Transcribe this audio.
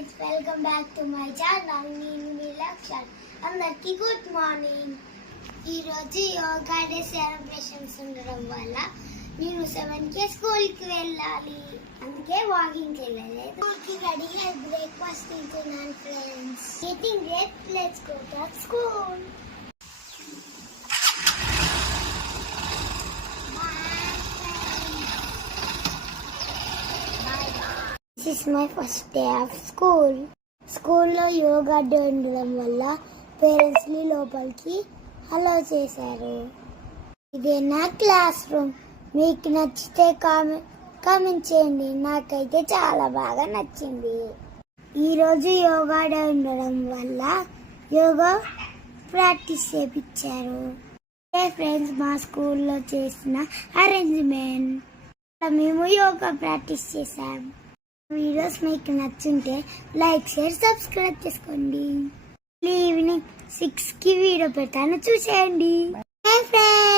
Friends, welcome back to my channel. నేను మీ లక్ష్యం. అందరికీ గుడ్ మార్నింగ్. ఈరోజు యోగా డే సెలబ్రేషన్స్ ఉండడం వల్ల నేను 7కి స్కూల్కి వెళ్ళాలి. అందుకే వాకింగ్కి వెళ్ళలేదు. స్కూల్కి రెడీ అయ్యి బ్రేక్ఫాస్ట్ తింటున్నాను friends. Eating great, let's go to school. This is my first day of school. స్కూల్లో యోగా డే ఉండడం వల్ల పేరెంట్స్ని లోపలికి అలౌ చేశారు. ఇదే నా క్లాస్ రూమ్. మీకు నచ్చితే కామెంట్ చేయండి. నాకైతే చాలా బాగా నచ్చింది. ఈరోజు యోగా డే ఉండడం వల్ల యోగా ప్రాక్టీస్ చేయించారు. ఫ్రెండ్స్, మా స్కూల్లో చేసిన అరేంజ్మెంట్ మేము యోగా ప్రాక్టీస్ చేసాం. వీడియోస్ మీకు నచ్చుంటే లైక్, షేర్, సబ్స్క్రైబ్ చేసుకోండి. ఈవినింగ్ 6కి వీడియో పెడతాను, చూసేయండి.